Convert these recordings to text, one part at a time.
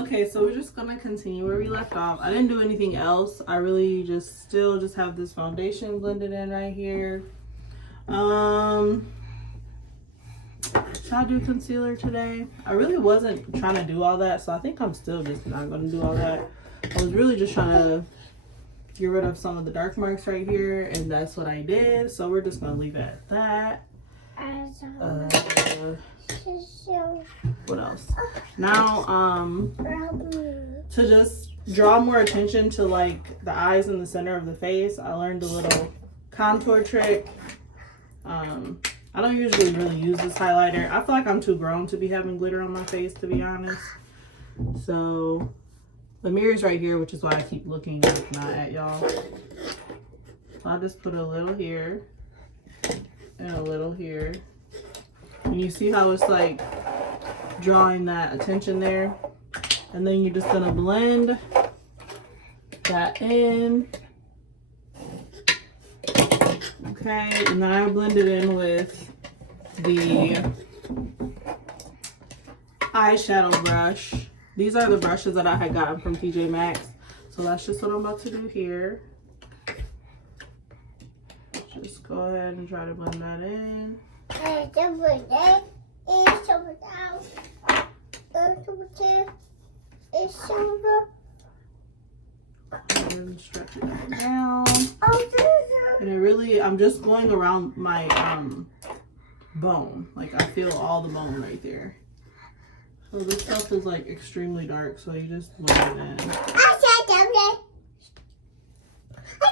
Okay, so we're just gonna continue where we left off. I didn't do anything else. I really still have this foundation blended in right here. Should I do concealer today? I really wasn't trying to do all that, so I think I'm still just not gonna do all that. I was really just trying to get rid of some of the dark marks right here, and that's what I did. So we're just gonna leave it at that. What else? Now, to just draw more attention to like the eyes in the center of the face, I learned a little contour trick. I don't usually really use this highlighter. I feel like I'm too grown to be having glitter on my face, to be honest. So the mirror's right here, which is why I keep looking not at y'all. So I'll just put a little here and a little here. And you see how it's like drawing that attention there? And then you're just gonna blend that in. Okay, and then I blend it in with the eyeshadow brush. These are the brushes that I had gotten from TJ Maxx. So that's just what I'm about to do here. Just go ahead and try to blend that in. And stretch it down. And it really, I'm just going around my bone. Like I feel all the bone right there. So this stuff is like extremely dark, so you just blend it in.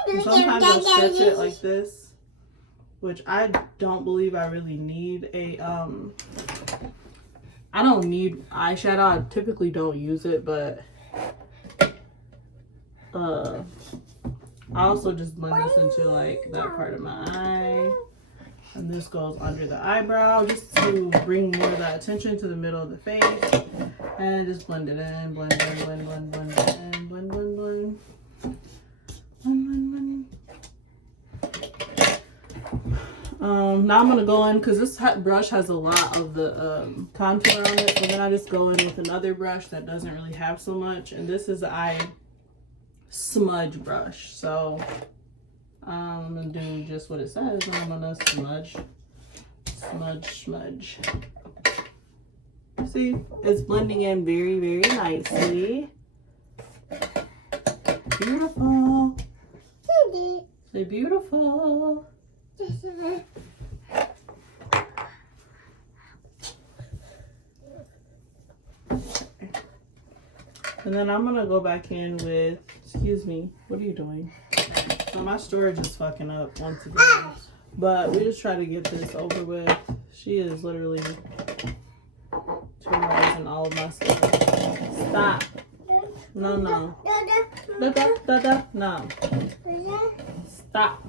And sometimes I'll stretch it like this, which I don't believe I really need a I don't need eyeshadow. I typically don't use it, but I also just blend this into like that part of my eye, and this goes under the eyebrow just to bring more of that attention to the middle of the face, and just blend it in, blend, blend, blend, blend, blend, blend, blend, blend, blend. Now I'm gonna go in because this brush has a lot of the contour on it, so then I just go in with another brush that doesn't really have so much, and this is the eye smudge brush. So I'm gonna do just what it says, and I'm gonna smudge. See, it's blending in very, very nicely. Beautiful. Say beautiful. And then I'm gonna go back in with, excuse me, what are you doing? So my storage is fucking up once again. But we just try to get this over with. She is literally terrorizing all of my stuff. Stop. No. No. Stop.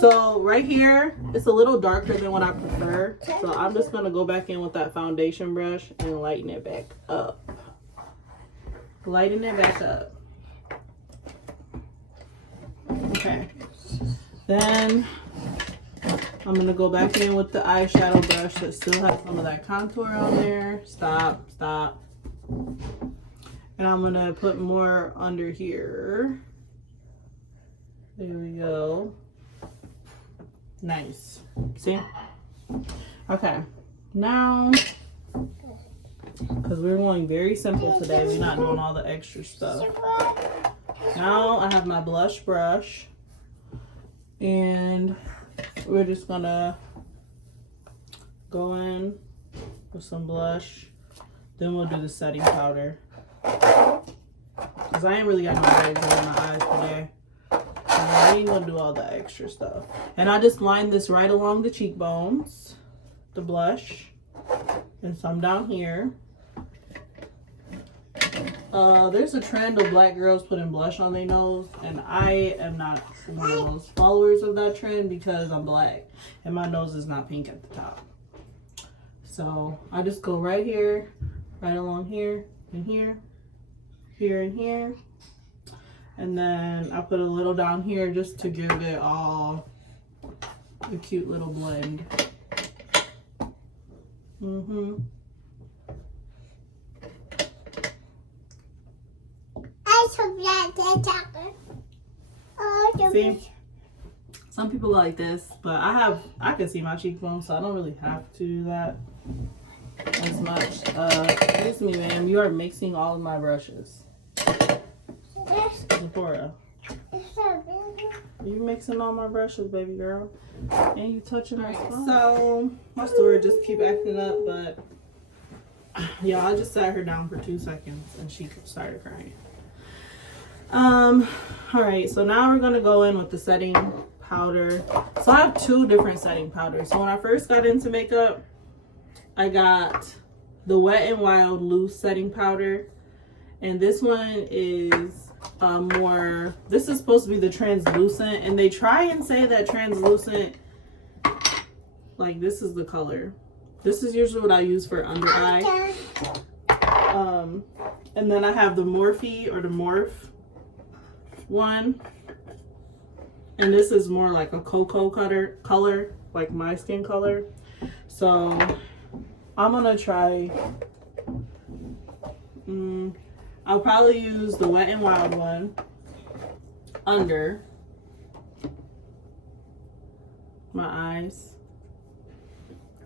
So right here, it's a little darker than what I prefer. So I'm just gonna go back in with that foundation brush and lighten it back up. Lighten it back up. Okay. Then I'm gonna go back in with the eyeshadow brush that still has some of that contour on there. Stop. And I'm gonna put more under here. There we go. Nice. See? Okay. Now, because we're going very simple today, we're not doing all the extra stuff. Now I have my blush brush, and we're just gonna go in with some blush. Then we'll do the setting powder. Because I ain't really got no bags in my eyes today. And I ain't gonna do all the extra stuff. And I just line this right along the cheekbones, the blush, and some down here. There's a trend of black girls putting blush on their nose, and I am not one of those followers of that trend because I'm black and my nose is not pink at the top. So I just go right here, right along here, and here, here, and here. And then I put a little down here just to give it all a cute little blend. See? Some people like this, but I can see my cheekbones, so I don't really have to do that as much. Excuse me, ma'am. You are mixing all of my brushes. Zipporah. You mixing all my brushes, baby girl. And you touching my spine. So, my story just keep acting up, but yeah, I just sat her down for 2 seconds and she started crying. Alright, so now we're gonna go in with the setting powder. So I have 2 different setting powders. So when I first got into makeup, I got the Wet n Wild loose setting powder, and this one is this is supposed to be the translucent, and they try and say that translucent, like, this is the color. This is usually what I use for under eye. And then I have the Morphe or the Morph one, and this is more like a cocoa color, like my skin color. So I'm gonna try, I'll probably use the Wet n Wild one under my eyes,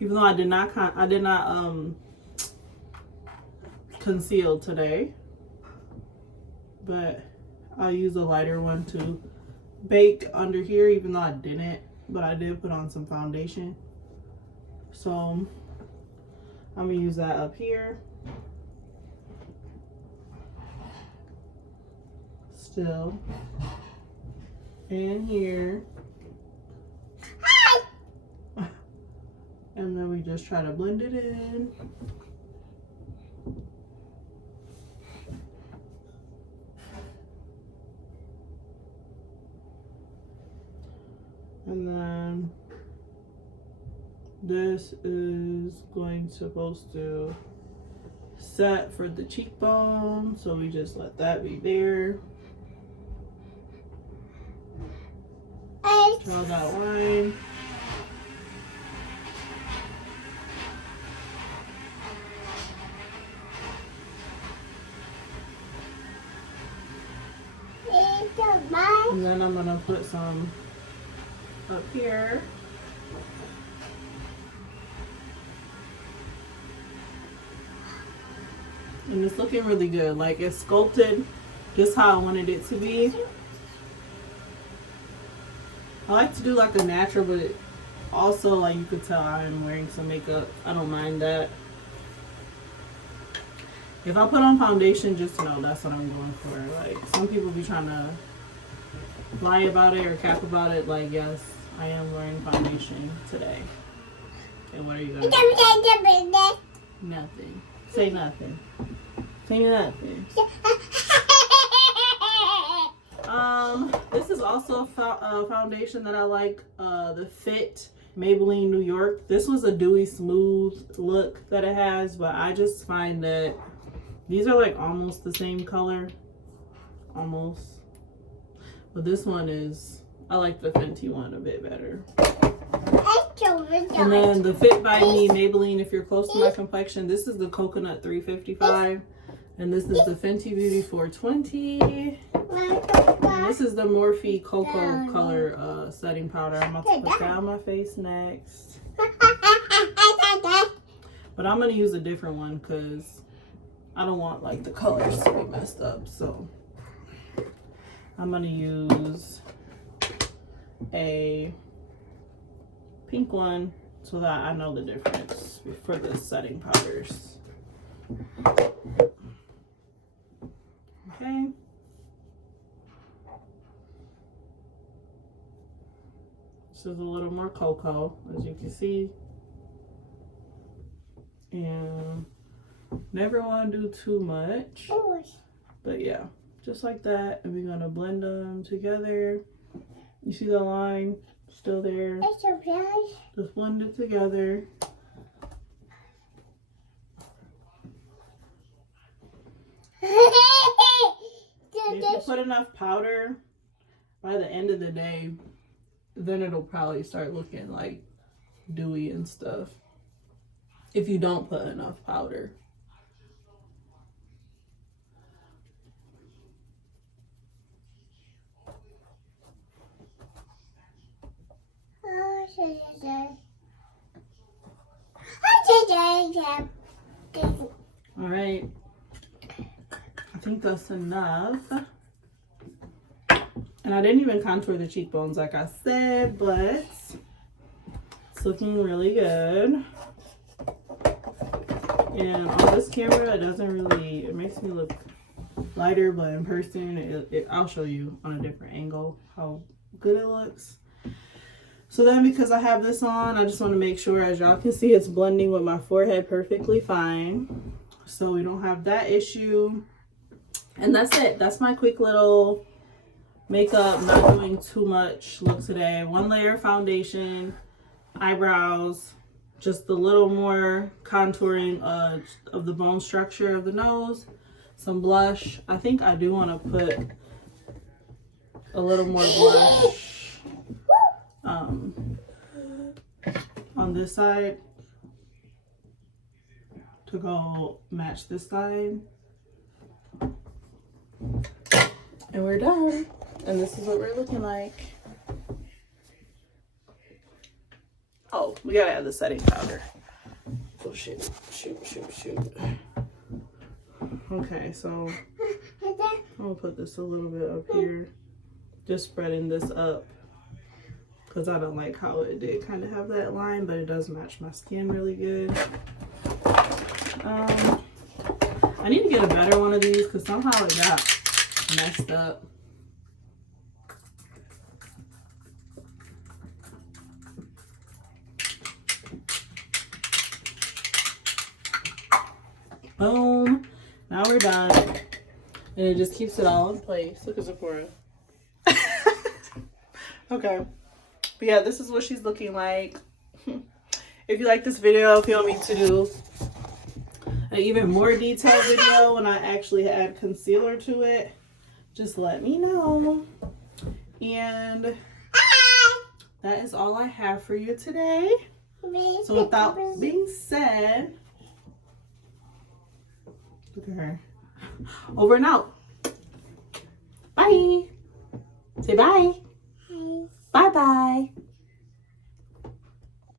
even though I did not conceal today, but I'll use a lighter one to bake under here, even though I didn't, but I did put on some foundation. So I'm gonna use that up here. Still. And here. And then we just try to blend it in. And then this is supposed to set for the cheekbone, so we just let that be there. Draw that line. And then I'm gonna put some up here. And it's looking really good. Like, it's sculpted just how I wanted it to be. I like to do like a natural, but also, like, you could tell I am wearing some makeup. I don't mind that. If I put on foundation, just know that's what I'm going for. Like, some people be trying to lie about it or cap about it. Like, yes, I am wearing foundation today. And what are you gonna do? Nothing. Say nothing. Say nothing. This is also a foundation that I like. The Fit Maybelline New York. This was a dewy smooth look that it has, but I just find that these are like almost the same color. Almost. But this one is, I like the Fenty one a bit better. And then the Fit by Me Maybelline, if you're close to my complexion, this is the Coconut 355. And this is the Fenty Beauty 420. And this is the Morphe Cocoa Color setting powder. I'm about to put that on my face next. But I'm going to use a different one because I don't want like the colors to be messed up. So I'm going to use a pink one so that I know the difference for the setting powders. Okay. This is a little more cocoa, as you can see. And never want to do too much. But yeah, just like that. And we're going to blend them together. You see the line still there? Just blend it together. If you put enough powder, by the end of the day, then it'll probably start looking like dewy and stuff. If you don't put enough powder. All right. I think that's enough. And I didn't even contour the cheekbones like I said, but it's looking really good. And on this camera, it doesn't really, it makes me look lighter, but in person, I'll show you on a different angle how good it looks. So then because I have this on, I just want to make sure, as y'all can see, it's blending with my forehead perfectly fine. So we don't have that issue. And that's it. That's my quick little makeup, not doing too much look today. 1 layer foundation, eyebrows, just a little more contouring of the bone structure of the nose, some blush. I think I do want to put a little more blush on this side to go match this side. And we're done. And this is what we're looking like. Oh, we gotta add the setting powder. Oh, shoot. Okay, so I'm gonna put this a little bit up here. Just spreading this up, because I don't like how it did kind of have that line, but it does match my skin really good. I need to get a better one of these because somehow it got messed up. Boom. Now we're done. And it just keeps it all in place. Look at Zipporah. Okay. But yeah, this is what she's looking like. If you like this video, if you want me to do an even more detailed video when I actually add concealer to it, just let me know. And that is all I have for you today. So without being said, look at her. Over and out. Bye. Say bye.